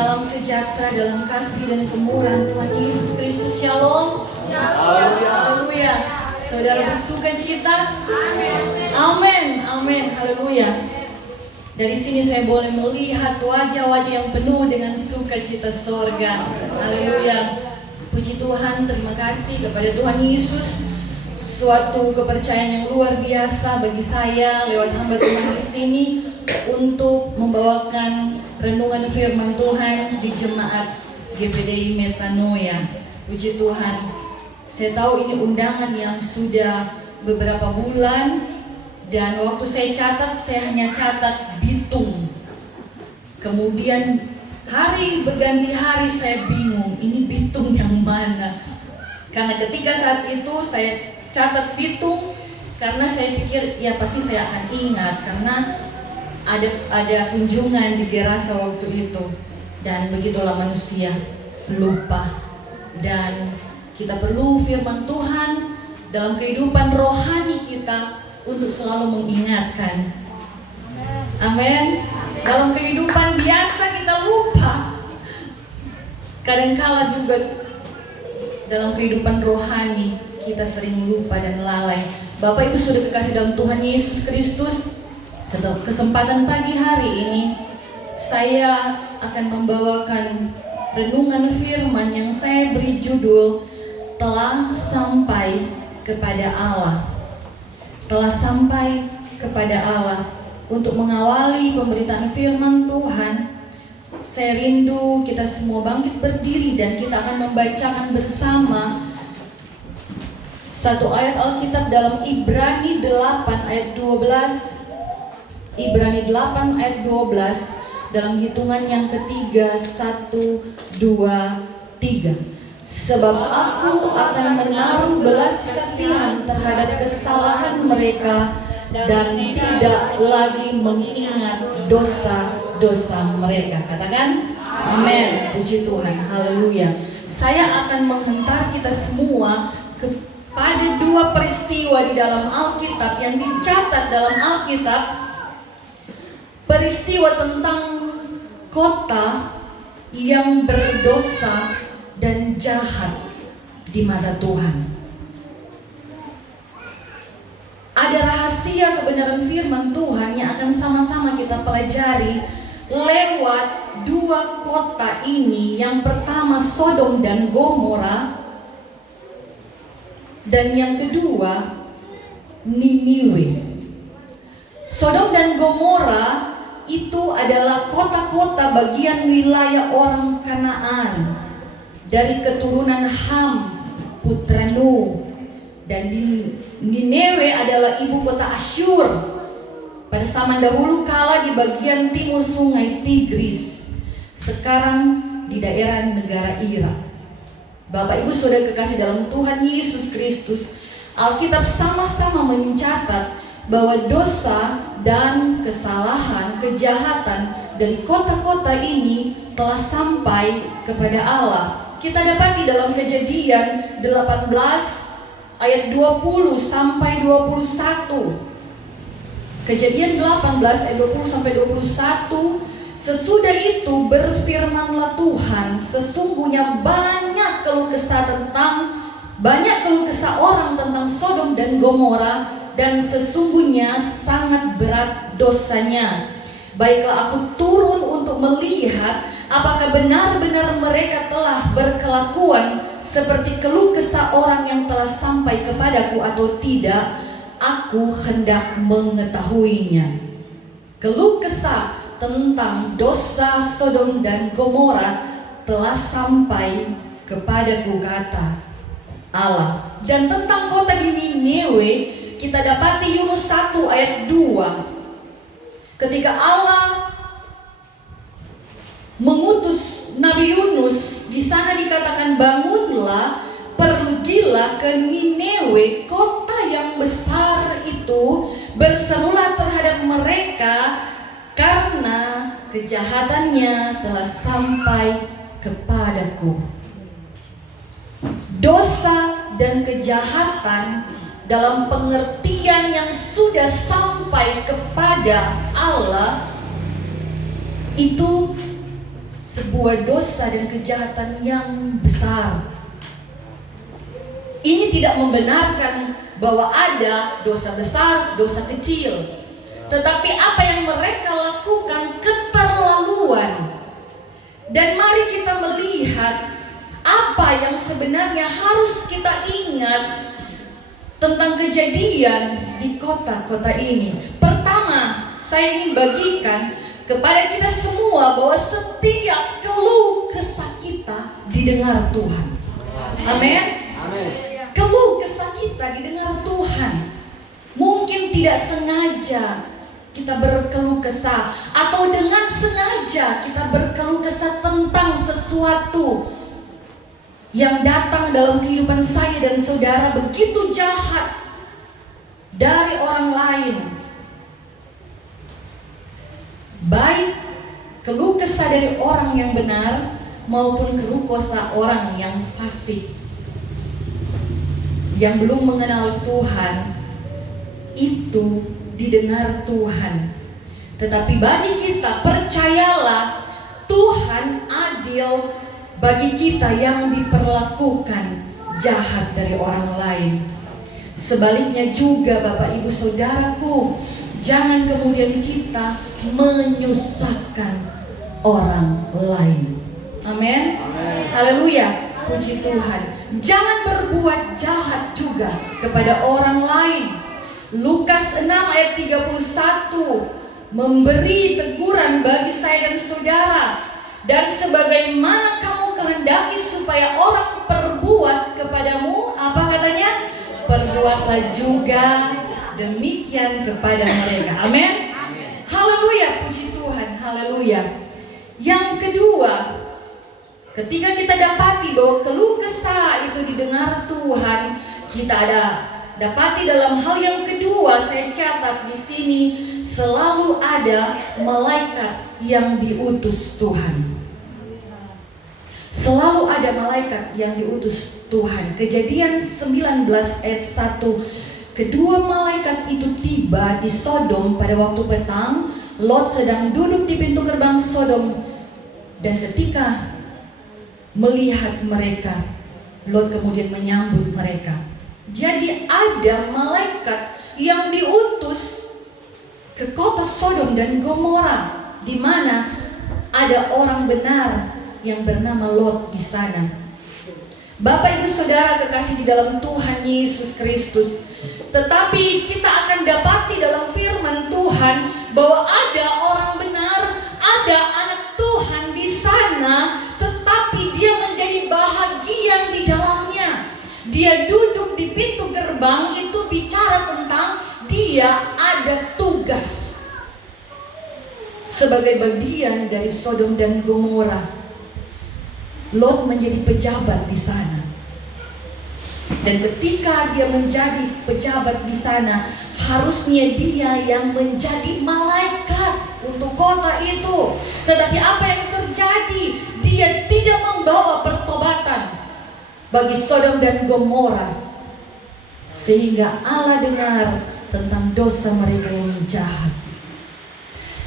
Salam sejahtera dalam kasih dan kemurahan Tuhan Yesus Kristus. Shalom. Haleluya. Saudara bersuka cita? Amin. Amin. Haleluya. Dari sini saya boleh melihat wajah-wajah yang penuh dengan sukacita sorga. Haleluya. Puji Tuhan, terima kasih kepada Tuhan Yesus. Suatu kepercayaan yang luar biasa bagi saya lewat hamba Tuhan di sini untuk membawakan renungan firman Tuhan di jemaat GPDI Metanoia. Puji Tuhan. Saya tahu ini undangan yang sudah beberapa bulan, dan waktu saya catat, saya hanya catat Bitung. Kemudian hari berganti hari saya bingung, ini Bitung yang mana? Karena ketika saat itu saya catat Bitung, karena saya pikir ya pasti saya akan ingat, karena ada kunjungan di Gerasa waktu itu. Dan begitulah manusia, lupa. Dan kita perlu firman Tuhan dalam kehidupan rohani kita untuk selalu mengingatkan. Amin. Dalam kehidupan biasa kita lupa. Kadangkala juga dalam kehidupan rohani kita sering lupa dan lalai. Bapak Ibu sudah kekasih dalam Tuhan Yesus Kristus, kesempatan pagi hari ini saya akan membawakan renungan firman yang saya beri judul Telah Sampai Kepada Allah. Telah sampai kepada Allah. Untuk mengawali pemberitaan firman Tuhan, saya rindu kita semua bangkit berdiri dan kita akan membacakan bersama satu ayat Alkitab dalam Ibrani 8 ayat 12. Ibrani 8 ayat 12 dalam hitungan yang ketiga, 1, 2, 3. Sebab aku akan menaruh belas kasihan terhadap kesalahan mereka dan tidak lagi mengingat dosa-dosa mereka. Katakan amin. Puji Tuhan. Haleluya. Saya akan menghentar kita semua pada dua peristiwa di dalam Alkitab yang dicatat dalam Alkitab. Peristiwa tentang kota yang berdosa dan jahat di mata Tuhan. Ada rahasia kebenaran firman Tuhan yang akan sama-sama kita pelajari lewat dua kota ini. Yang pertama Sodom dan Gomora, dan yang kedua Niniwe. Sodom dan Gomora itu adalah kota-kota bagian wilayah orang Kanaan dari keturunan Ham, putra Nuh. Dan Niniwe adalah ibu kota Asyur pada zaman dahulu kala di bagian timur sungai Tigris, sekarang di daerah negara Irak. Bapak Ibu Saudara kekasih dalam Tuhan Yesus Kristus, Alkitab sama-sama mencatat bahwa dosa dan kesalahan, kejahatan dan kota-kota ini telah sampai kepada Allah. Kita dapati dalam Kejadian 18 ayat 20 sampai 21. Kejadian 18 ayat 20 sampai 21. Sesudah itu berfirmanlah Tuhan, sesungguhnya banyak keluh kesah orang tentang Sodom dan Gomora, dan sesungguhnya sangat berat dosanya. Baiklah aku turun untuk melihat apakah benar-benar mereka telah berkelakuan seperti keluh kesah orang yang telah sampai kepadaku atau tidak. Aku hendak mengetahuinya. Keluh kesah tentang dosa Sodom dan Gomora telah sampai kepadaku, kata Allah. Dan tentang kota di Niniwe kita dapati Yunus 1 ayat 2. Ketika Allah mengutus Nabi Yunus, di sana dikatakan bangunlah, pergilah ke Niniwe, kota yang besar itu, berserulah terhadap mereka karena kejahatannya telah sampai kepadaku. Dosa dan kejahatan dalam pengertian yang sudah sampai kepada Allah itu sebuah dosa dan kejahatan yang besar. Ini tidak membenarkan bahwa ada dosa besar, dosa kecil. Tetapi apa yang mereka lakukan keterlaluan. Dan mari kita melihat apa yang sebenarnya harus kita ingat tentang kejadian di kota-kota ini. Pertama, saya ingin bagikan kepada kita semua bahwa setiap keluh kesah kita didengar Tuhan. Amin. Keluh kesah kita didengar Tuhan. Mungkin tidak sengaja kita berkeluh kesah, atau dengan sengaja kita berkeluh kesah tentang sesuatu yang datang dalam kehidupan saya dan saudara begitu jahat dari orang lain. Baik keluh kesah dari orang yang benar maupun keluh kesah orang yang fasik, yang belum mengenal Tuhan, itu didengar Tuhan. Tetapi bagi kita, percayalah, Tuhan adil bagi kita yang diperlakukan jahat dari orang lain. Sebaliknya juga Bapak Ibu Saudaraku, jangan kemudian kita menyusahkan orang lain. Amin. Haleluya. Puji Tuhan. Jangan berbuat jahat juga kepada orang lain. Lukas 6 ayat 31 memberi teguran bagi saya dan saudara. Dan sebagaimana kamu kehendaki supaya orang perbuat kepadamu, apa katanya? Perbuatlah juga demikian kepada mereka. Amin. Haleluya, puji Tuhan. Haleluya. Yang kedua, ketika kita dapati bahwa keluh kesah itu didengar Tuhan, kita dapati dalam hal yang kedua, saya catat di sini, selalu ada malaikat yang diutus Tuhan. Selalu ada malaikat yang diutus Tuhan. Kejadian 19 ayat 1. Kedua malaikat itu tiba di Sodom pada waktu petang. Lot sedang duduk di pintu gerbang Sodom, dan ketika melihat mereka, Lot kemudian menyambut mereka. Jadi ada malaikat yang diutus ke kota Sodom dan Gomora, di mana ada orang benar yang bernama Lot di sana. Bapak Ibu Saudara kekasih di dalam Tuhan Yesus Kristus, tetapi kita akan dapati dalam firman Tuhan bahwa ada orang benar, ada anak Tuhan di sana, tetapi dia menjadi bahagian di dalamnya. Dia duduk di pintu gerbang, itu bicara tentang dia ada tugas sebagai bagian dari Sodom dan Gomora. Lot menjadi pejabat di sana. Dan ketika dia menjadi pejabat di sana, harusnya dia yang menjadi malaikat untuk kota itu. Tetapi apa yang terjadi? Dia tidak membawa pertobatan bagi Sodom dan Gomora, sehingga Allah dengar tentang dosa mereka yang jahat.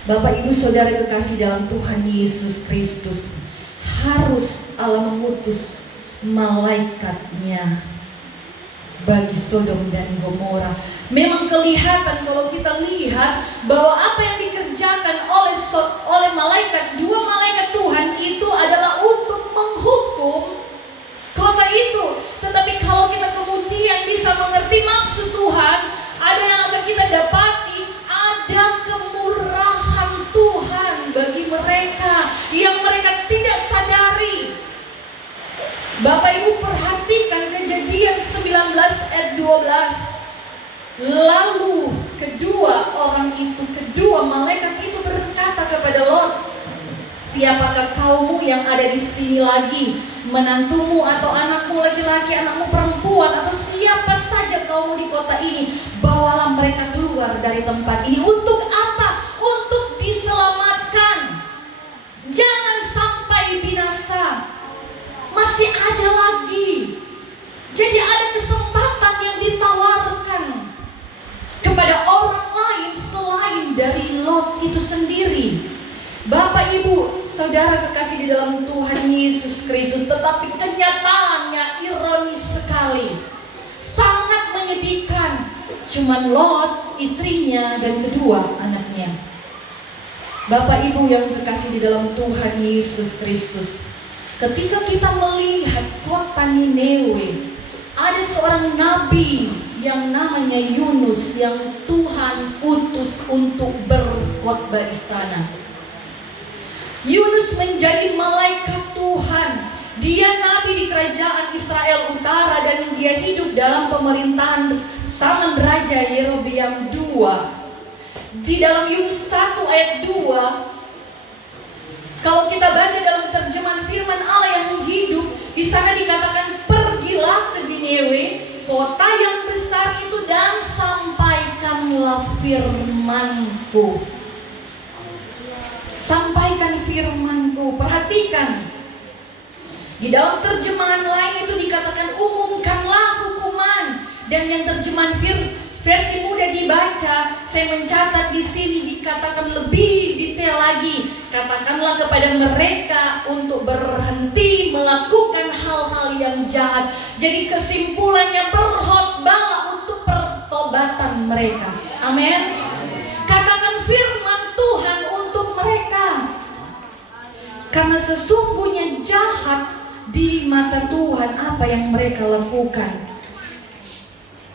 Bapak Ibu Saudara kekasih dalam Tuhan Yesus Kristus, harus Allah mengutus malaikatnya bagi Sodom dan Gomora. Memang kelihatan kalau kita lihat bahwa apa yang dikerjakan oleh malaikat, dua malaikat Tuhan itu adalah untuk menghukum kota itu. Tetapi kalau kita kemudian bisa mengerti maksud Tuhan, ada yang akan kita dapati, ada kemurahan Tuhan bagi mereka yang mereka tidak sadari. Bapak Ibu perhatikan Kejadian 19 ayat 12. Lalu kedua malaikat itu berkata kepada Lot, siapakah kaummu yang ada di sini lagi? Menantumu atau anakmu laki-laki, anakmu perempuan, atau siapa saja kaummu di kota ini, bawalah mereka keluar dari tempat ini. Untuk apa? Untuk diselamatkan. Jangan sampai binasa. Masih ada lagi. Jadi ada kesempatan yang ditawarkan kepada orang lain selain dari Lot itu sendiri. Bapak Ibu, Saudara kekasih di dalam Tuhan Yesus Kristus, tetapi kenyataannya ironis sekali, sangat menyedihkan. Cuman Lot, istrinya, dan kedua anaknya. Bapak Ibu yang kekasih di dalam Tuhan Yesus Kristus, ketika kita melihat kota Niniwe, ada seorang nabi yang namanya Yunus yang Tuhan utus untuk berkhotbah di sana. Yunus menjadi malaikat Tuhan. Dia nabi di kerajaan Israel Utara dan dia hidup dalam pemerintahan zaman Raja Yerobeam II. Di dalam Yunus 1 ayat 2, kalau kita baca dalam terjemahan firman Allah yang hidup, di sana dikatakan, pergilah ke Niniwe, kota yang besar itu, dan sampaikanlah firmanku. Sampaikan firmanku. Perhatikan, di dalam terjemahan lain itu dikatakan umumkanlah hukuman. Dan yang terjemahan versi muda dibaca, saya mencatat di sini dikatakan lebih detail lagi. Katakanlah kepada mereka untuk berhenti melakukan hal-hal yang jahat. Jadi kesimpulannya, berkhotbahlah untuk pertobatan mereka. Amin. Katakan firman Tuhan untuk mereka. Karena sesungguhnya jahat di mata Tuhan apa yang mereka lakukan.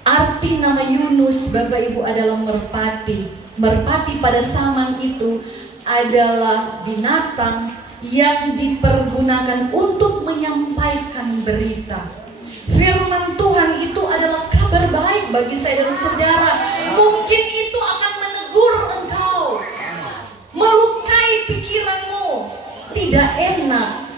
Arti nama Yunus, Bapak Ibu, adalah merpati. Merpati pada zaman itu adalah binatang yang dipergunakan untuk menyampaikan berita. Firman Tuhan itu adalah kabar baik bagi saya dan saudara. Mungkin itu akan menegur engkau, melukai pikiranmu, tidak enak.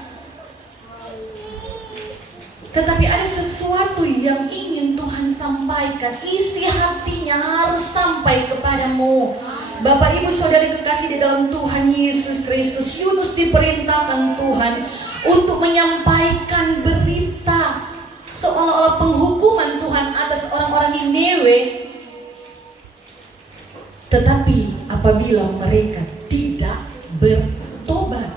Tetapi ada sesuatu yang ingin Tuhan sampaikan. Isi hatinya harus sampai kepadamu. Bapak Ibu Saudara kekasih di dalam Tuhan Yesus Kristus, Yunus diperintahkan Tuhan untuk menyampaikan berita seolah-olah penghukuman Tuhan atas orang-orang Niniwe. Tetapi apabila mereka tidak bertobat,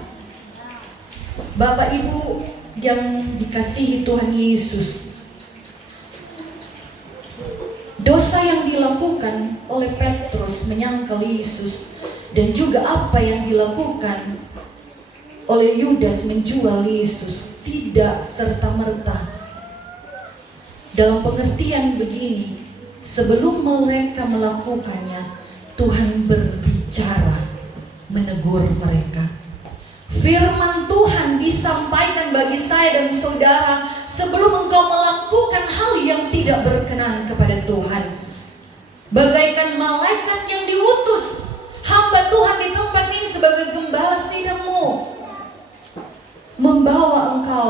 Bapak Ibu yang dikasihi Tuhan Yesus, dosa yang dilakukan oleh Petrus menyangkal Yesus, dan juga apa yang dilakukan oleh Yudas menjual Yesus, tidak serta-merta. Dalam pengertian begini, sebelum mereka melakukannya, Tuhan berbicara, menegur mereka. Firman Tuhan disampaikan bagi saya dan saudara sebelum engkau melakukan hal yang tidak berkenan kepada Tuhan. Bagaikan malaikat yang diutus, hamba Tuhan di tempat ini sebagai gembala sidangmu, membawa engkau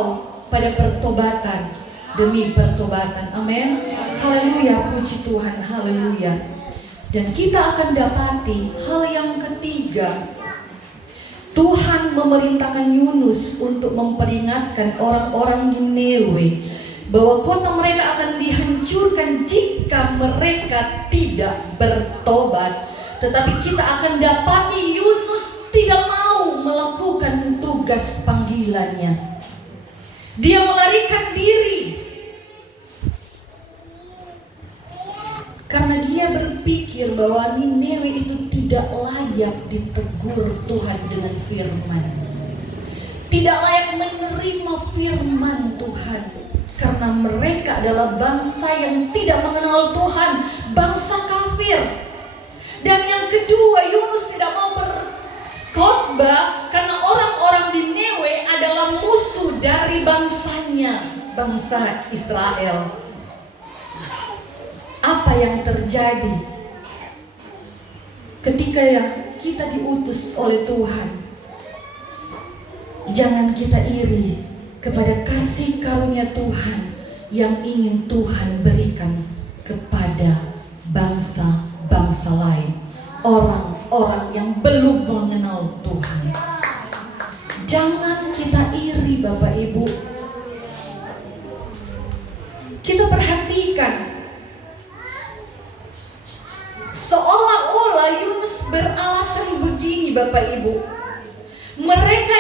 pada pertobatan demi pertobatan. Amin. Haleluya, puji Tuhan, haleluya. Dan kita akan dapati hal yang ketiga. Tuhan memerintahkan Yunus untuk memperingatkan orang-orang Niniwe bahwa kota mereka akan dihancurkan jika mereka tidak bertobat. Tetapi kita akan dapati Yunus tidak mau melakukan tugas panggilannya. Dia melarikan diri karena dia berpikir bahwa Niniwe itu tidak layak ditegur Tuhan dengan firman, tidak layak menerima firman Tuhan, karena mereka adalah bangsa yang tidak mengenal Tuhan, bangsa kafir. Dan yang kedua, Yunus tidak mau berkhotbah karena orang-orang di Niniwe adalah musuh dari bangsanya, bangsa Israel. Apa yang terjadi ketika kita diutus oleh Tuhan? Jangan kita iri kepada kasih karunia Tuhan yang ingin Tuhan berikan kepada bangsa-bangsa lain, orang-orang yang belum mengenal Tuhan. Jangan kita iri, Bapak Ibu. Kita perhatikan, seolah-olah Yunus beralasan begini, Bapak Ibu. Mereka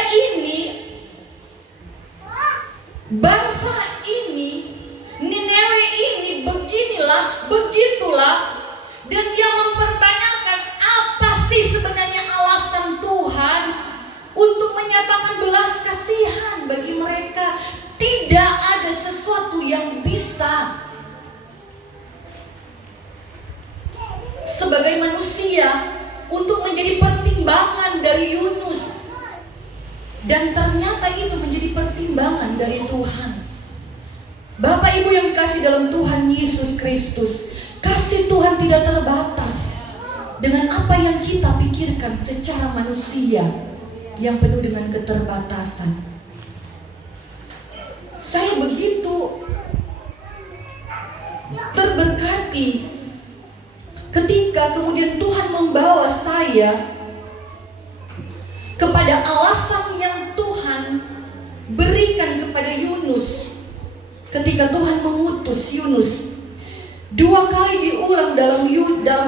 Dan ternyata itu menjadi pertimbangan dari Tuhan. Bapak Ibu yang dikasih dalam Tuhan Yesus Kristus, kasih Tuhan tidak terbatas dengan apa yang kita pikirkan secara manusia yang penuh dengan keterbatasan. Saya begitu terberkati ketika kemudian Tuhan membawa saya kepada alasan yang Tuhan berikan kepada Yunus ketika Tuhan mengutus Yunus. 2 kali diulang dalam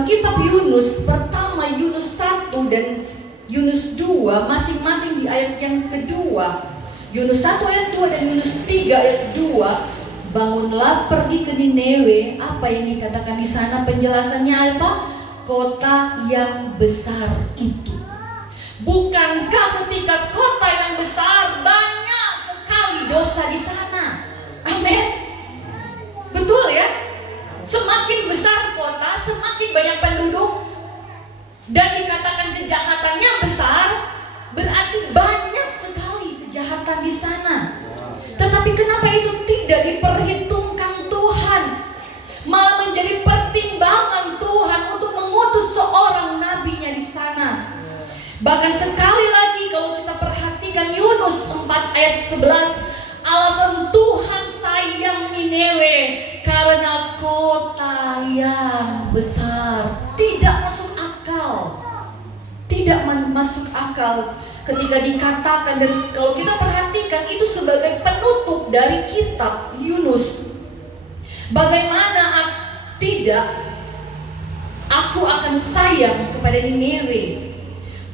kitab Yunus. Pertama Yunus 1 dan Yunus 2, masing-masing di ayat yang kedua. Yunus 1 ayat 2 dan Yunus 3 ayat 2. Bangunlah, pergi ke Niniwe. Apa yang dikatakan di sana? Penjelasannya apa? Kota yang besar itu. Bukankah ketika kota yang besar banyak sekali dosa di sana? Amin. Betul ya? Semakin besar kota, semakin banyak penduduk, dan dikatakan kejahatannya besar, berarti banyak sekali kejahatan di sana. Tetapi kenapa itu tidak diperhitungkan Tuhan, malah menjadi pertimbangan Tuhan untuk mengutus seorang nabinya di sana? Bahkan sekali lagi kalau kita perhatikan Yunus 4 ayat 11, alasan Tuhan sayang Niniwe karena kota yang besar. Tidak masuk akal. Tidak masuk akal ketika dikatakan, dan kalau kita perhatikan itu sebagai penutup dari kitab Yunus. Bagaimana tidak aku akan sayang kepada Niniwe,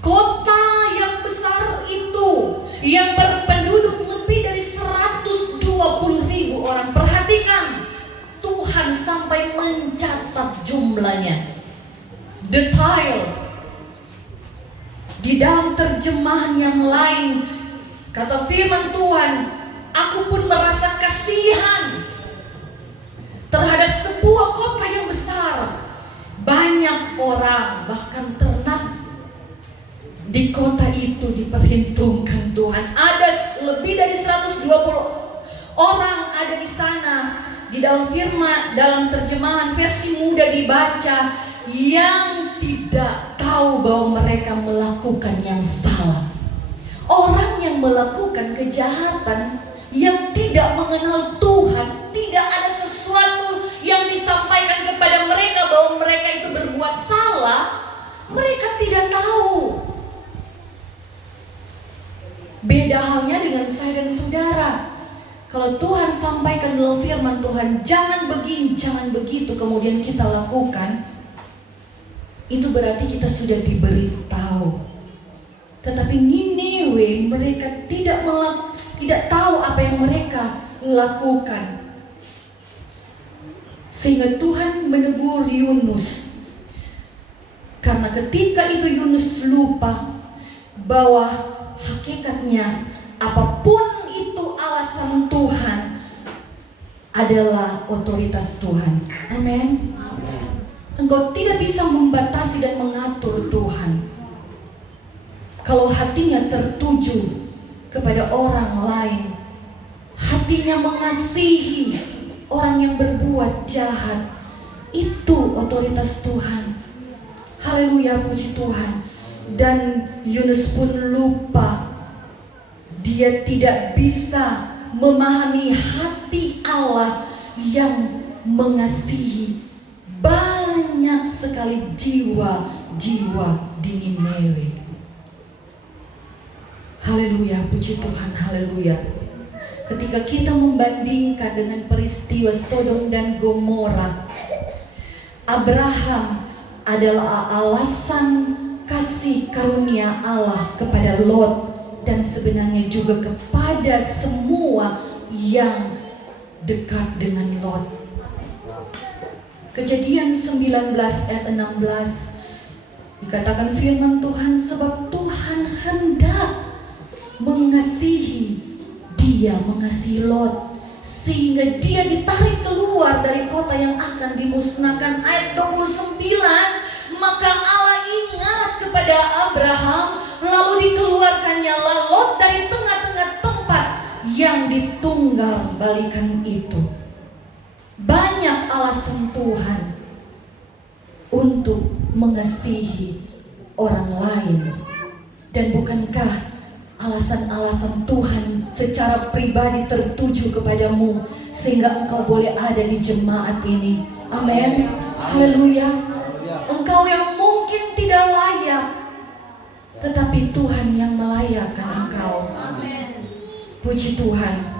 kota yang besar itu, yang berpenduduk lebih dari 120.000 orang. Perhatikan, Tuhan sampai mencatat jumlahnya, detail. Di dalam terjemahan yang lain, kata firman Tuhan, aku pun merasa kasihan terhadap sebuah kota yang besar. Banyak orang, bahkan ternak di kota itu diperhitungkan Tuhan. Ada lebih dari 120 orang ada di sana. Di dalam firman, dalam terjemahan versi mudah dibaca, yang tidak tahu bahwa mereka melakukan yang salah. Orang yang melakukan kejahatan, yang tidak mengenal Tuhan, tidak ada sesuatu yang disampaikan kepada mereka bahwa mereka itu berbuat salah, mereka tidak tahu. Beda halnya dengan saya dan saudara. Kalau Tuhan sampaikan dalam firman Tuhan, jangan begini, jangan begitu, kemudian kita lakukan, itu berarti kita sudah diberitahu. Tetapi Niniwe, mereka tidak tahu apa yang mereka lakukan. Sehingga Tuhan menegur Yunus. Karena ketika itu Yunus lupa bahwa hakikatnya apapun itu alasan Tuhan adalah otoritas Tuhan. Amin. Engkau tidak bisa membatasi dan mengatur Tuhan. Kalau hatinya tertuju kepada orang lain, hatinya mengasihi orang yang berbuat jahat, itu otoritas Tuhan. Haleluya, puji Tuhan. Dan Yunus pun lupa. Dia tidak bisa memahami hati Allah yang mengasihi banyak sekali jiwa-jiwa di Niniwe. Haleluya, puji Tuhan, haleluya. Ketika kita membandingkan dengan peristiwa Sodom dan Gomora, Abraham adalah alasan kasih karunia Allah kepada Lot, dan sebenarnya juga kepada semua yang dekat dengan Lot. Kejadian 19 ayat 16 dikatakan firman Tuhan, sebab Tuhan hendak mengasihi Lot, sehingga dia ditarik keluar dari kota yang akan dimusnahkan. Ayat 29, maka Allah ingat kepada Abraham, lalu dikeluarkannya Lot dari mengembalikan itu. Banyak alasan Tuhan untuk mengasihi orang lain. Dan bukankah alasan-alasan Tuhan secara pribadi tertuju kepadamu sehingga engkau boleh ada di jemaat ini? Amin. Haleluya. Engkau yang mungkin tidak layak, tetapi Tuhan yang melayakkan engkau. Puji Tuhan.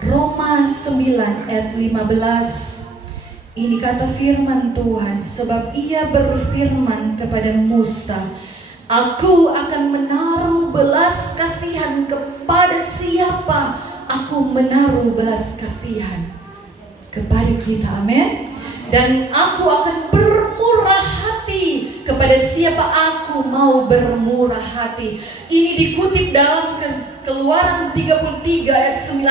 Roma 9 ayat 15. Ini kata firman Tuhan, sebab ia berfirman kepada Musa, aku akan menaruh belas kasihan kepada siapa aku menaruh belas kasihan kepada kita. Amin. Dan aku akan bermurah hati kepada siapa aku mau bermurah hati. Ini dikutip dalam Keluaran 33 ayat 19.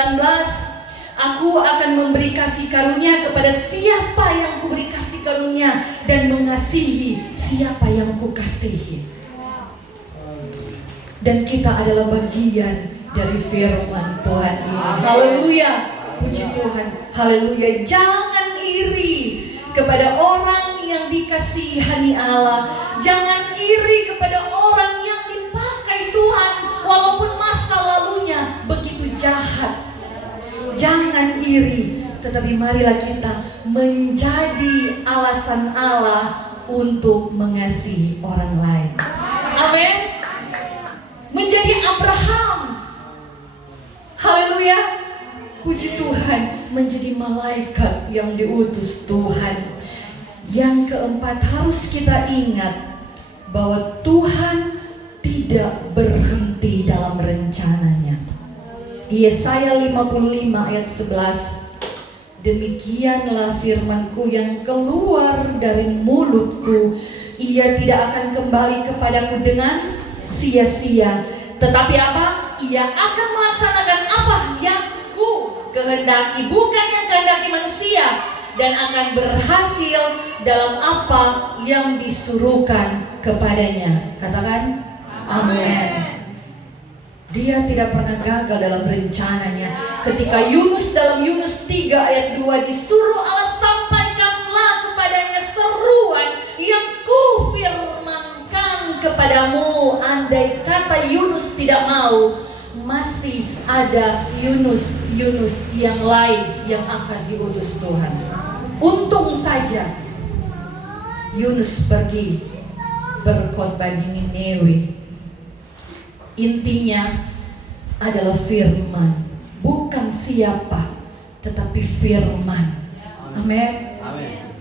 Aku akan memberi kasih karunia kepada siapa yang kuberi kasih karunia, dan mengasihi siapa yang kukasihi. Dan kita adalah bagian dari firman Tuhan ini. Haleluya. Puji Tuhan. Haleluya. Jangan iri kepada orang yang dikasihani Allah. Jangan iri kepada orang yang dipakai Tuhan walaupun masa lalunya begitu jahat. Jangan iri, tetapi marilah kita menjadi alasan Allah untuk mengasihi orang lain. Amin. Menjadi Abraham. Haleluya. Puji Tuhan. Menjadi malaikat yang diutus Tuhan. Yang keempat, harus kita ingat bahwa Tuhan tidak berhenti dalam rencananya. Yesaya 55 ayat 11. Demikianlah firmanku yang keluar dari mulutku, ia tidak akan kembali kepadaku dengan sia-sia, tetapi apa? Ia akan melaksanakan apa yang ku kehendaki, bukan yang kehendaki manusia, dan akan berhasil dalam apa yang disuruhkan kepadanya. Katakan amin. Dia tidak pernah gagal dalam rencananya. Ketika Yunus dalam Yunus 3 ayat 2 disuruh Allah, sampaikanlah kepadanya seruan yang kufirmankan kepadamu. Andai kata Yunus tidak mau, masih ada Yunus yang lain yang akan diutus Tuhan. Untung saja Yunus pergi berkhotbah di Niniwe. Intinya adalah firman, bukan siapa, tetapi firman. Amin.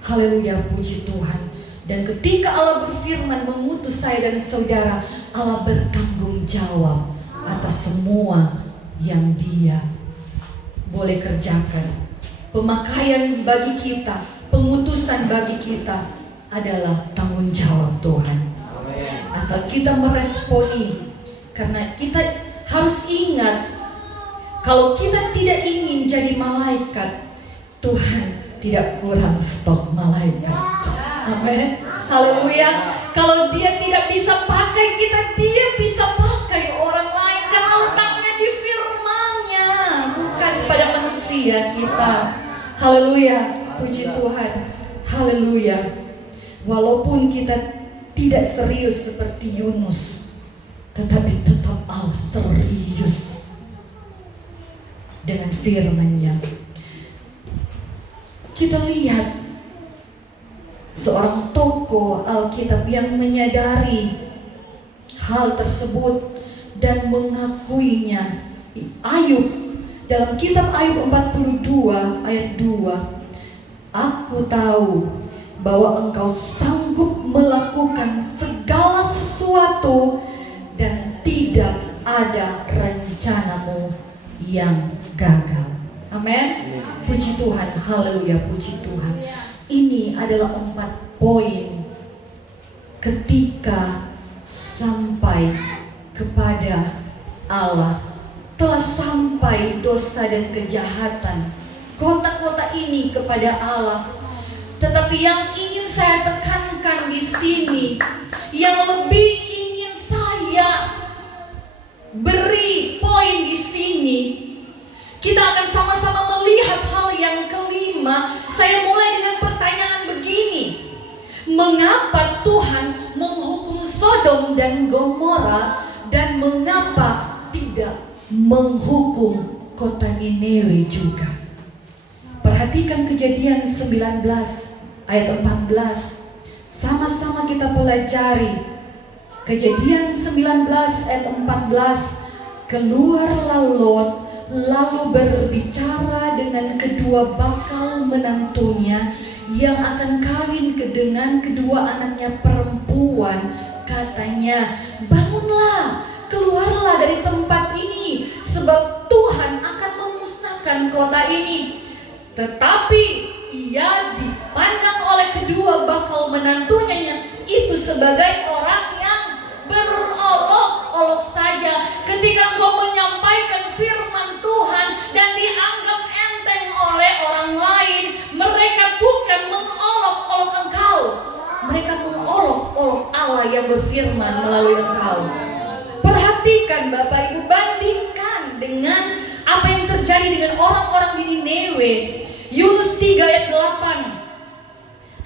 Haleluya, puji Tuhan. Dan ketika Allah berfirman mengutus saya dan saudara, Allah bertanggung jawab atas semua yang Dia boleh kerjakan. Pemakaian bagi kita, pengutusan bagi kita adalah tanggung jawab Tuhan. Asal kita meresponi. Karena kita harus ingat, kalau kita tidak ingin jadi malaikat, Tuhan tidak kurang stok malaikat. Amin. Haleluya. Kalau Dia tidak bisa pakai kita, Dia bisa pakai orang lain. Karena letaknya di firman-Nya, bukan pada manusia kita. Haleluya. Puji Tuhan. Haleluya. Walaupun kita tidak serius seperti Yunus, tetapi tetap Allah serius dengan firman-Nya. Kita lihat seorang tokoh Alkitab yang menyadari hal tersebut dan mengakuinya. Ayub, dalam kitab Ayub 42 ayat 2, aku tahu bahwa engkau sanggup melakukan segala sesuatu dan tidak ada rencanamu yang gagal. Amin. Puji Tuhan. Haleluya. Puji Tuhan. Ini adalah 4 poin ketika sampai kepada Allah. Telah sampai dosa dan kejahatan kota-kota ini kepada Allah. Tetapi yang ingin saya tekankan di sini, yang lebih ingin saya beri poin di sini, kita akan sama-sama melihat Saya mulai dengan pertanyaan begini. Mengapa Tuhan menghukum Sodom dan Gomora dan mengapa tidak menghukum kota Nineve juga? Perhatikan Kejadian 19 ayat 14. Sama-sama kita pelajari. Kejadian 19 ayat 14. Keluarlah Lot lalu berbicara dengan kedua bakal menantunya yang akan kawin dengan kedua anaknya perempuan. Katanya, bangunlah, keluarlah dari tempat ini, sebab Tuhan akan memusnahkan kota ini. Tetapi ia dipandang oleh kedua bakal menantunya itu sebagai orang yang berolok-olok saja. Ketika engkau menyampaikan firman Tuhan dan dianggap enteng oleh orang lain, mereka bukan mengolok-olok engkau, mereka mengolok-olok Allah yang berfirman melalui engkau. Perhatikan Bapak Ibu, bandingkan dengan apa yang terjadi dengan orang-orang di Nineve. Yunus 3 ayat 8.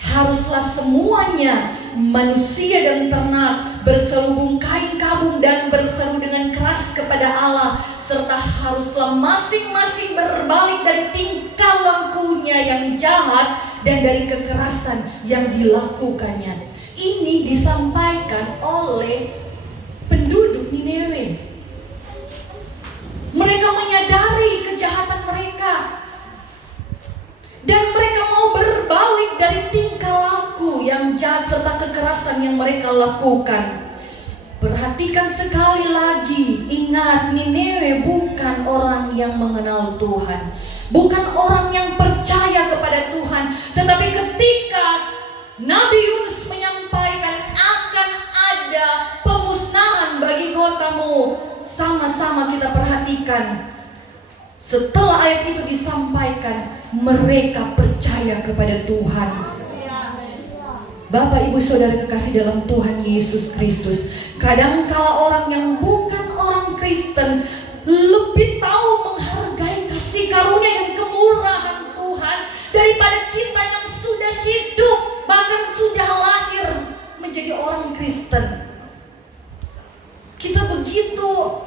Haruslah semuanya, manusia dan ternak, berselubung kain kabung dan berseru dengan keras kepada Allah, serta haruslah masing-masing berbalik dari tingkah lakunya yang jahat dan dari kekerasan yang dilakukannya. Ini disampaikan oleh penduduk Nineve. Mereka menyadari kejahatan mereka dan mereka mau berbalik dari tingkah laku yang jahat serta kekerasan yang mereka lakukan. Perhatikan sekali lagi, ingat, Nineve bukan orang yang mengenal Tuhan, bukan orang yang percaya kepada Tuhan. Tetapi ketika Nabi Yunus menyampaikan akan ada pemusnahan bagi kotamu, sama-sama kita perhatikan. Setelah ayat itu disampaikan, mereka percaya kepada Tuhan. Bapak Ibu Saudara kekasih dalam Tuhan Yesus Kristus, kadangkala orang yang bukan orang Kristen lebih tahu menghargai kasih karunia dan kemurahan Tuhan daripada kita yang sudah hidup, bahkan sudah lahir menjadi orang Kristen. Kita begitu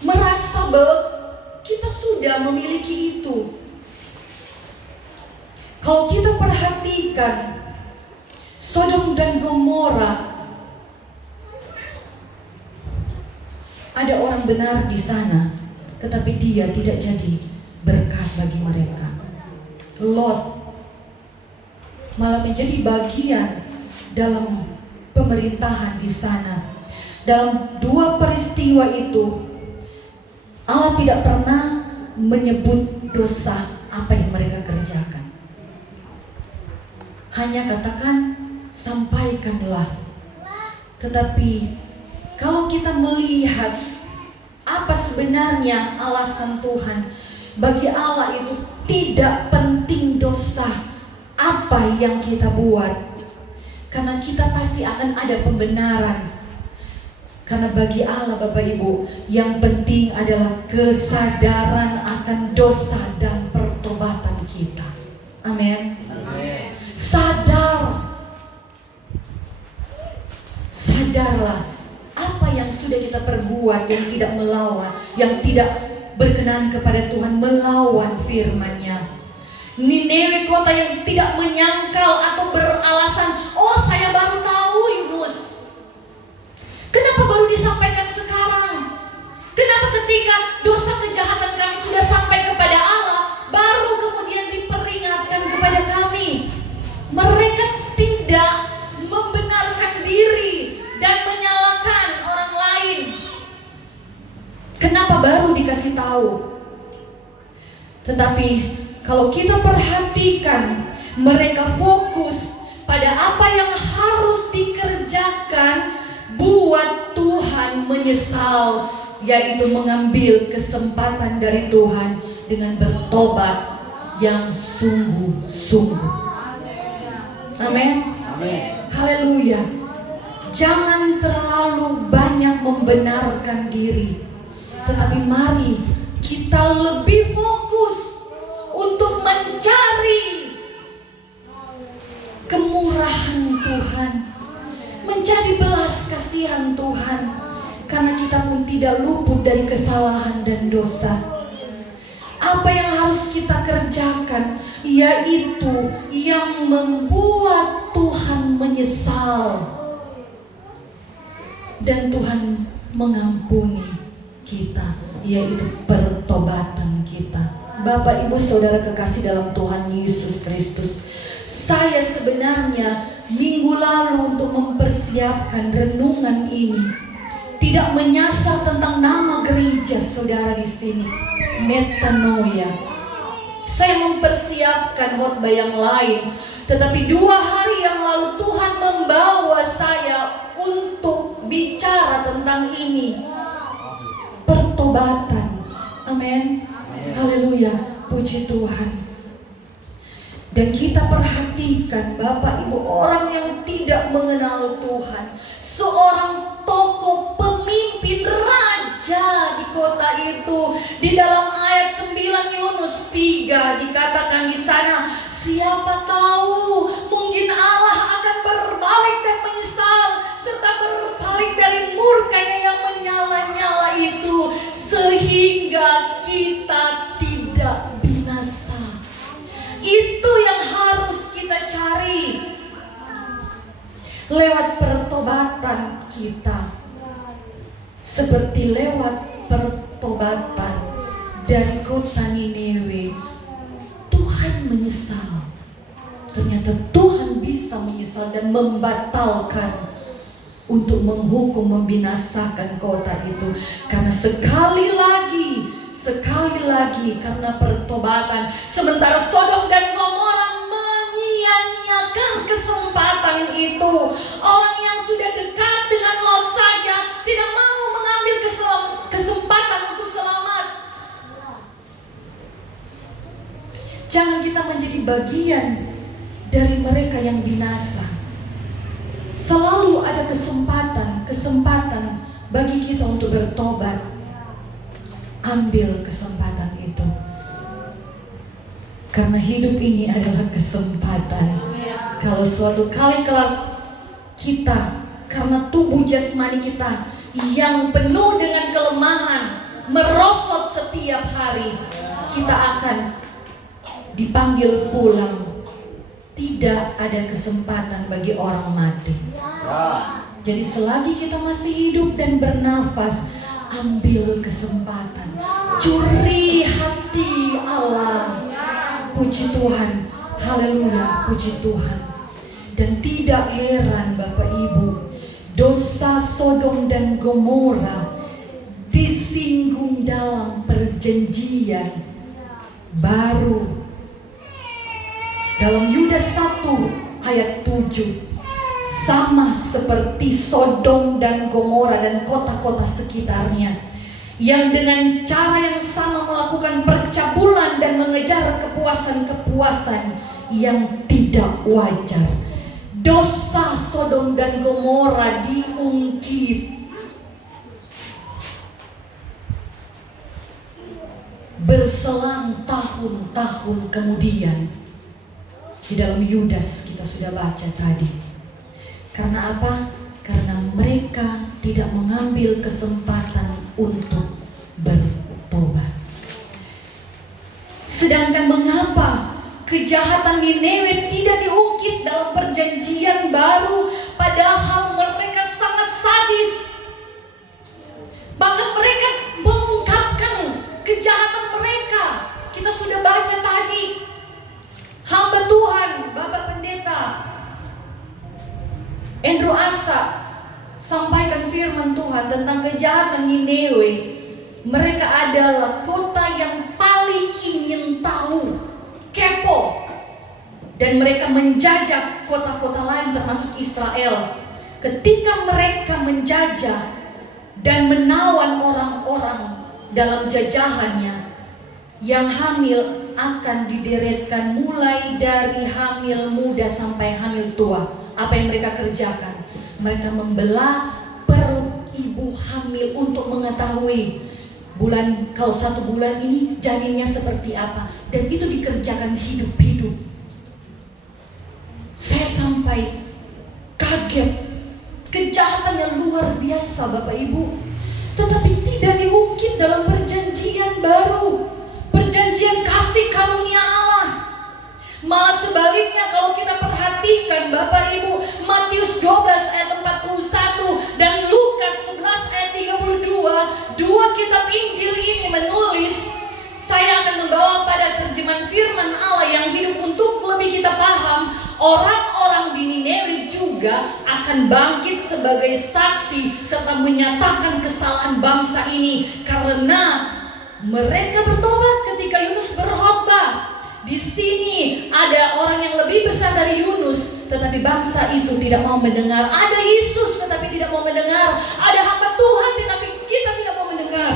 merasa bahwa kita sudah memiliki itu. Kalau kita perhatikan Sodom dan Gomora, ada orang benar di sana, tetapi dia tidak jadi berkat bagi mereka. Lot malah menjadi bagian dalam pemerintahan di sana. Dalam dua peristiwa itu, Allah tidak pernah menyebut dosa apa yang mereka kerjakan. Hanya katakan, sampaikanlah. Tetapi kalau kita melihat apa sebenarnya alasan Tuhan, bagi Allah itu tidak penting dosa apa yang kita buat, karena kita pasti akan ada pembenaran. Karena bagi Allah Bapak Ibu, yang penting adalah kesadaran akan dosa dan pertobatan kita. Amin. Sadarlah apa yang sudah kita perbuat yang tidak melawan, yang tidak berkenan kepada Tuhan, melawan firman-Nya. Nineve kota yang tidak menyangkal atau beralasan, oh saya baru tahu Yunus. Kenapa baru disampaikan sekarang? Kenapa ketika dosa kejahatan kami sudah sampai kepada Allah, baru kemudian diperingatkan kepada kami? Mereka tidak membenarkan diri dan menyalahkan orang lain. Kenapa baru dikasih tahu? Tetapi kalau kita perhatikan, mereka fokus pada apa yang harus dikerjakan buat Tuhan menyesal, yaitu mengambil kesempatan dari Tuhan dengan bertobat yang sungguh-sungguh. Amin. Haleluya. Jangan terlalu banyak membenarkan diri, tetapi mari kita lebih fokus untuk mencari Tuhan, menjadi belas kasihan Tuhan, karena kita pun tidak luput dari kesalahan dan dosa. Apa yang harus kita kerjakan, yaitu yang membuat Tuhan menyesal dan Tuhan mengampuni kita, yaitu pertobatan kita. Bapak, Ibu, Saudara kekasih dalam Tuhan Yesus Kristus, saya sebenarnya minggu lalu untuk mempersiapkan renungan ini tidak menyasar tentang nama gereja saudara di sini, metanoia. Saya mempersiapkan khotbah yang lain, tetapi 2 hari yang lalu Tuhan membawa saya untuk bicara tentang ini, pertobatan. Amin. Haleluya, puji Tuhan. Dan kita perhatikan Bapak Ibu, orang yang tidak mengenal Tuhan, seorang tokoh pemimpin raja di kota itu, di dalam ayat 9 Yunus 3 dikatakan di sana, siapa tahu mungkin Allah akan berbalik dan menyesal serta berbalik dari murkanya yang menyala-nyala itu, sehingga kita tidak binasa. Itu yang harus kita cari lewat pertobatan kita, seperti lewat pertobatan dari kota Niniwe. Tuhan menyesal. Ternyata Tuhan bisa menyesal dan membatalkan untuk menghukum, membinasakan kota itu, karena sekali lagi karena pertobatan. Sementara Sodom dan Gomora menyia-nyiakan kesempatan itu. Orang yang sudah dekat dengan Lot saja tidak mau mengambil kesempatan untuk selamat. Jangan kita menjadi bagian dari mereka yang binasa. Selalu ada kesempatan bagi kita untuk bertobat. Ambil kesempatan itu, karena hidup ini adalah kesempatan. Kalau suatu kali kelak kita, karena tubuh jasmani kita yang penuh dengan kelemahan, merosot setiap hari, kita akan dipanggil pulang. Tidak ada kesempatan bagi orang mati. Jadi selagi kita masih hidup dan bernafas, ambil kesempatan, curi hati Allah. Puji Tuhan, haleluya, puji Tuhan. Dan tidak heran Bapak Ibu, dosa Sodom dan Gomora disinggung dalam perjanjian baru. Dalam Yudas 1 ayat 7, sama seperti Sodom dan Gomora dan kota-kota sekitarnya, yang dengan cara yang sama melakukan percabulan dan mengejar kepuasan-kepuasan yang tidak wajar. Dosa Sodom dan Gomora diungkit. Berselang tahun-tahun kemudian, di dalam Yudas kita sudah baca tadi. Karena apa? Karena mereka tidak mengambil kesempatan untuk bertobat. Sedangkan mengapa kejahatan Niniwe tidak diungkit dalam perjanjian baru, padahal mereka sangat sadis. Bahkan mereka mengungkapkan kejahatan mereka. Kita sudah baca tadi, hamba Tuhan, Bapak Pendeta Andrew Asa sampaikan firman Tuhan tentang kejahatan Niniwe. Mereka adalah kota yang paling ingin tahu, kepo, dan mereka menjajah kota-kota lain termasuk Israel. Ketika mereka menjajah dan menawan orang-orang dalam jajahannya, yang hamil akan dideretkan mulai dari hamil muda sampai hamil tua. Apa yang mereka kerjakan? Mereka membelah perut ibu hamil untuk mengetahui kalau 1 bulan ini janinnya seperti apa. Dan itu dikerjakan hidup-hidup. Saya sampai kaget. Kejahatan yang luar biasa Bapak Ibu. Tetapi tidak diungkit dalam perjanjian baru, perjanjian kasih karunia Allah. Malah sebaliknya kalau kita perhatikan Bapak Ibu, Matius 12 ayat 41 dan Lukas 11 ayat 32, dua kitab Injil ini menulis, saya akan membawa pada terjemahan firman Allah yang hidup untuk lebih kita paham. Orang-orang di Niniwe juga akan bangkit sebagai saksi serta menyatakan kesalahan bangsa ini karena mereka bertobat ketika Yunus berkhotbah. Di sini ada orang yang lebih besar dari Yunus, tetapi bangsa itu tidak mau mendengar. Ada Yesus tetapi tidak mau mendengar. Ada hamba Tuhan tetapi kita tidak mau mendengar.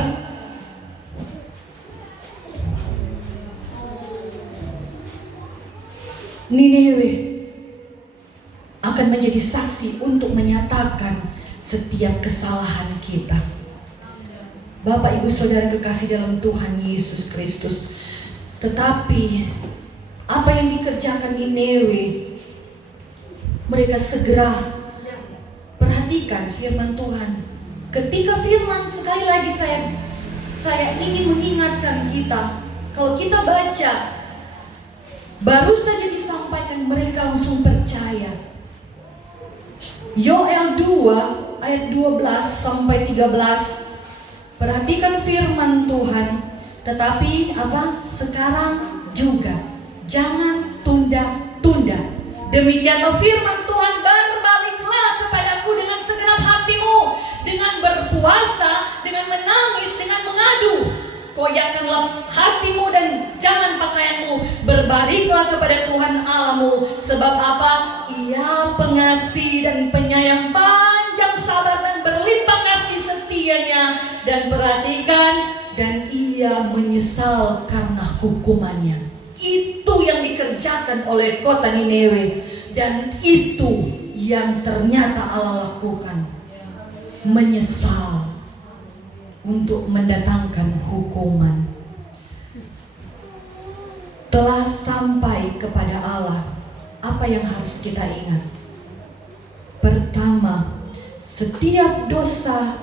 Niniwe akan menjadi saksi untuk menyatakan setiap kesalahan kita. Bapak Ibu Saudara kekasih dalam Tuhan Yesus Kristus. Tetapi apa yang dikerjakan Niniwe, mereka segera perhatikan firman Tuhan. Ketika firman, sekali lagi saya ingin mengingatkan kita, kalau kita baca baru saja disampaikan, mereka langsung percaya. Yoel 2 ayat 12 sampai 13. Perhatikan firman Tuhan. Tetapi apa? Sekarang juga jangan tunda-tunda. Demikianlah firman Tuhan, berbaliklah kepadaku dengan segenap hatimu, dengan berpuasa, dengan menangis, dengan mengadu. Koyakkanlah hatimu dan jangan pakaianmu. Berbaliklah kepada Tuhan Allahmu. Sebab apa? Ia pengasih dan penyayang, panjang sabar dan berlimpah kasih setianya. Dan perhatikan, dan ia menyesal karena hukumannya. Itu yang dikerjakan oleh kota Niniwe. Dan itu yang ternyata Allah lakukan. Menyesal untuk mendatangkan hukuman. Telah sampai kepada Allah. Apa yang harus kita ingat? Pertama, setiap dosa,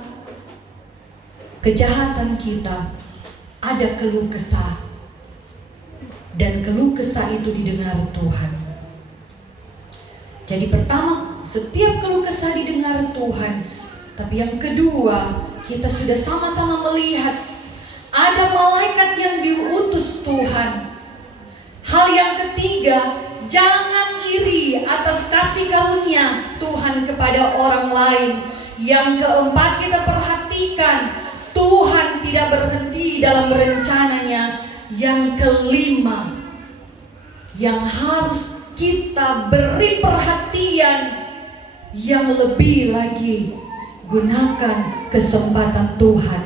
kejahatan kita ada keluh kesah. Dan keluh kesah itu didengar Tuhan. Jadi pertama, setiap keluh kesah didengar Tuhan. Tapi yang kedua, kita sudah sama-sama melihat ada malaikat yang diutus Tuhan. Hal yang ketiga, jangan iri atas kasih karunia Tuhan kepada orang lain. Yang keempat, kita perhatikan Tuhan tidak berhenti dalam rencananya. Yang kelima, yang harus kita beri perhatian yang lebih lagi, gunakan kesempatan Tuhan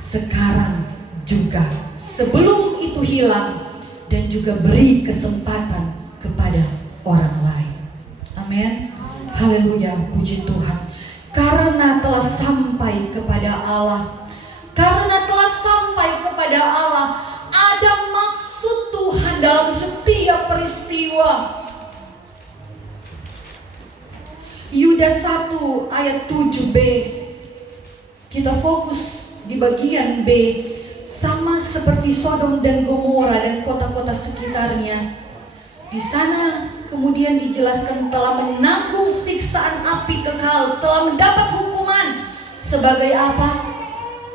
sekarang juga, sebelum itu hilang, dan juga beri kesempatan kepada orang lain. Amin. Haleluya, puji Tuhan. Karena telah sampai kepada Allah, karena telah sampai kepada Allah, ada maksud Tuhan dalam setiap peristiwa. Yudas 1 ayat 7b. Kita fokus di bagian B. Sama seperti Sodom dan Gomora dan kota-kota sekitarnya. Di sana kemudian dijelaskan telah menanggung siksaan api kekal, telah mendapat hukuman. Sebagai apa?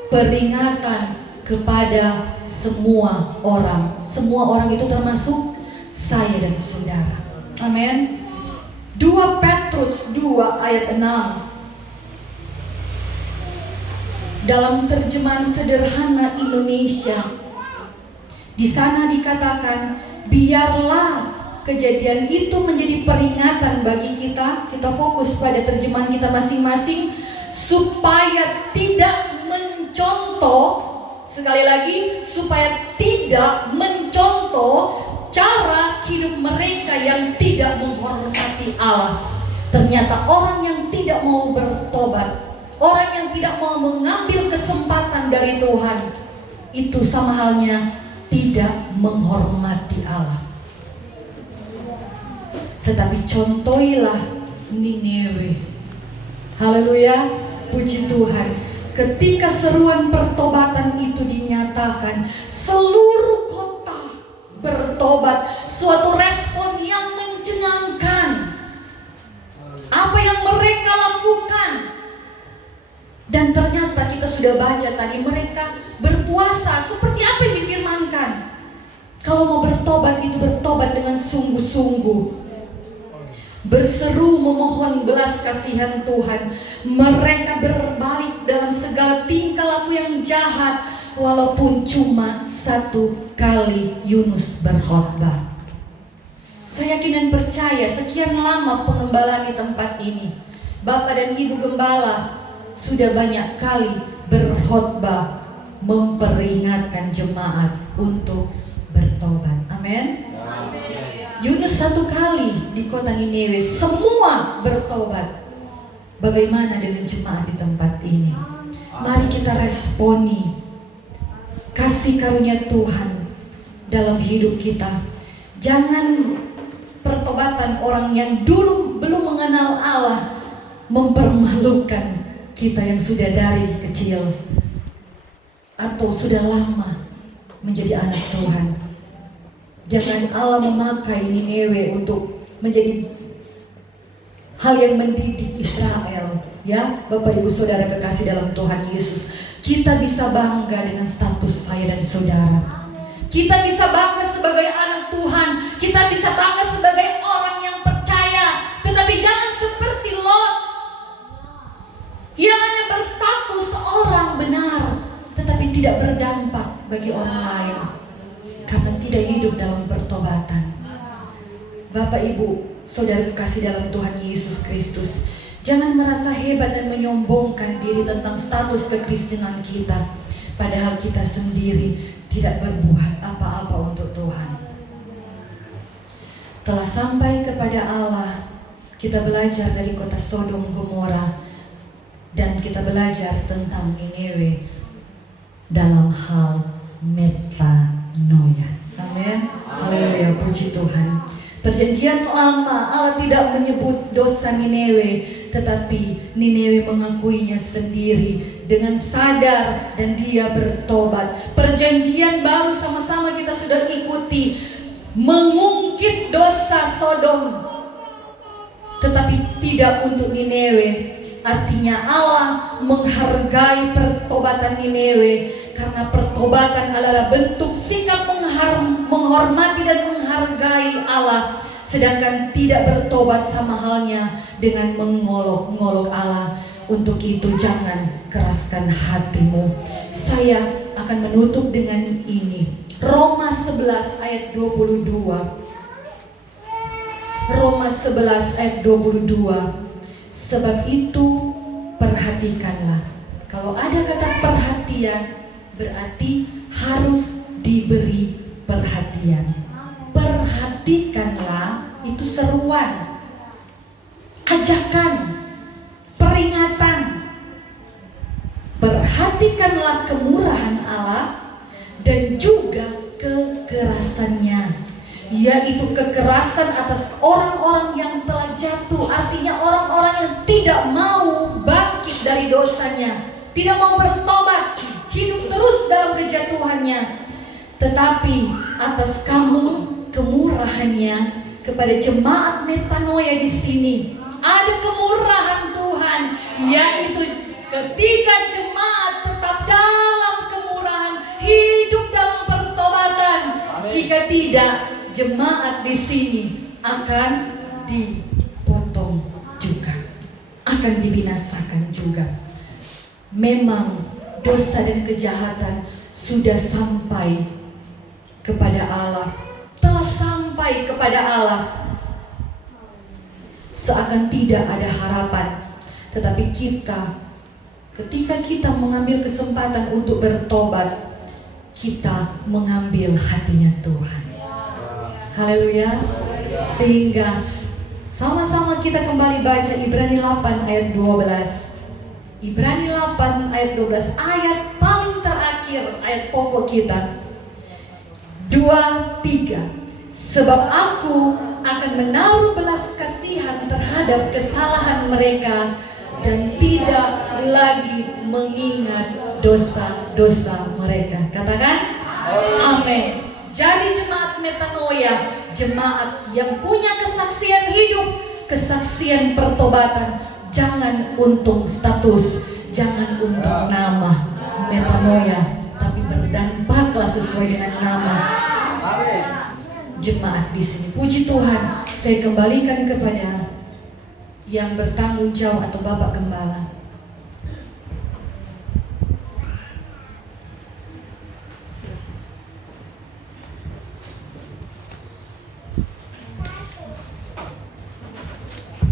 Peringatan kepada semua orang. Semua orang itu termasuk saya dan saudara. Amin. 2 Petrus 2 ayat 6. Dalam terjemahan sederhana Indonesia, di sana dikatakan, biarlah kejadian itu menjadi peringatan bagi kita. Kita fokus pada terjemahan kita masing-masing, supaya tidak mencontoh, sekali lagi, supaya tidak mencontoh cara hidup mereka yang tidak menghormati Allah. Ternyata orang yang tidak mau bertobat, orang yang tidak mau mengambil kesempatan dari Tuhan, itu sama halnya tidak menghormati Allah. Tetapi contohilah Nineve. Haleluya, puji Tuhan. Ketika seruan pertobatan itu dinyatakan, seluruh kota bertobat. Suatu respon yang mencengangkan. Apa yang mereka lakukan? Dan ternyata kita sudah baca tadi, mereka berpuasa seperti apa yang difirmankan. Kalau mau bertobat itu bertobat dengan sungguh-sungguh, berseru memohon belas kasihan Tuhan. Mereka berbalik dalam segala tingkah laku yang jahat, walaupun cuma 1 kali Yunus berkhotbah. Saya yakin dan percaya sekian lama pengembalaan di tempat ini, Bapak dan Ibu Gembala sudah banyak kali berkhotbah memperingatkan jemaat untuk bertobat. Amin. Yunus 1 kali di kota Nineve, semua bertobat. Bagaimana dengan jemaat di tempat ini? Mari kita responi kasih karunia Tuhan dalam hidup kita. Jangan pertobatan orang yang dulu belum mengenal Allah mempermalukan kita yang sudah dari kecil atau sudah lama menjadi anak Tuhan. Jangan Allah memakai Nineve untuk menjadi hal yang mendidik Israel. Ya, Bapak Ibu Saudara kekasih dalam Tuhan Yesus, kita bisa bangga dengan status saya dan saudara. Kita bisa bangga sebagai anak Tuhan. Kita bisa bangga sebagai orang yang percaya. Tetapi jangan seperti Lot yang hanya berstatus orang benar, tetapi tidak berdampak bagi orang lain karena tidak hidup dalam pertobatan. Bapak Ibu Saudara kekasih dalam Tuhan Yesus Kristus, jangan merasa hebat dan menyombongkan diri tentang status kekristenan kita, padahal kita sendiri tidak berbuat apa-apa untuk Tuhan. Telah sampai kepada Allah, kita belajar dari kota Sodom Gomora, dan kita belajar tentang Nineve dalam hal metanoia. Amin. Haleluya, puji Tuhan. Perjanjian lama Allah tidak menyebut dosa Nineve, tetapi Nineve mengakuinya sendiri dengan sadar dan dia bertobat. Perjanjian baru sama-sama kita sudah ikuti, mengungkit dosa Sodom, tetapi tidak untuk Nineve. Artinya Allah menghargai pertobatan Nineve, karena pertobatan adalah bentuk sikap menghormati dan menghargai Allah. Sedangkan tidak bertobat sama halnya dengan mengolok-ngolok Allah. Untuk itu jangan keraskan hatimu. Saya akan menutup dengan ini. Roma 11 ayat 22. Roma 11 ayat 22. Sebab itu perhatikanlah. Kalau ada kata perhatian, berarti harus diberi perhatian. Perhatikanlah itu seruan, ajakan, peringatan. Perhatikanlah kemurahan Allah dan juga kekerasannya, yaitu kekerasan atas orang-orang yang telah jatuh. Artinya orang-orang yang tidak mau bangkit dari dosanya, tidak mau bertobat, hidup terus dalam kejatuhannya. Tetapi atas kamu kemurahannya kepada jemaat metanoia di sini ada kemurahan Tuhan, yaitu ketika jemaat tetap dalam kemurahan, hidup dalam pertobatan. Amin. Jika tidak, jemaat di sini akan dipotong juga, akan dibinasakan juga. Memang dosa dan kejahatan sudah sampai kepada Allah, telah sampai kepada Allah. Seakan tidak ada harapan. Tetapi kita, ketika kita mengambil kesempatan untuk bertobat, kita mengambil hatinya Tuhan. Haleluya. Sehingga sama-sama kita kembali baca Ibrani 8 ayat 12. Ibrani 8 ayat 12, ayat paling terakhir, ayat pokok kita. 2, 3. Sebab aku akan menaruh belas kasihan terhadap kesalahan mereka dan tidak lagi mengingat dosa-dosa mereka. Katakan amin. Jadi jemaat metanoia, jemaat yang punya kesaksian hidup, kesaksian pertobatan, jangan untuk status, jangan untuk nama metanoia, tapi berdampaklah sesuai dengan nama. Amin. Jemaat di sini. Puji Tuhan. Saya kembalikan kepada yang bertanggung jawab atau Bapak Gembala.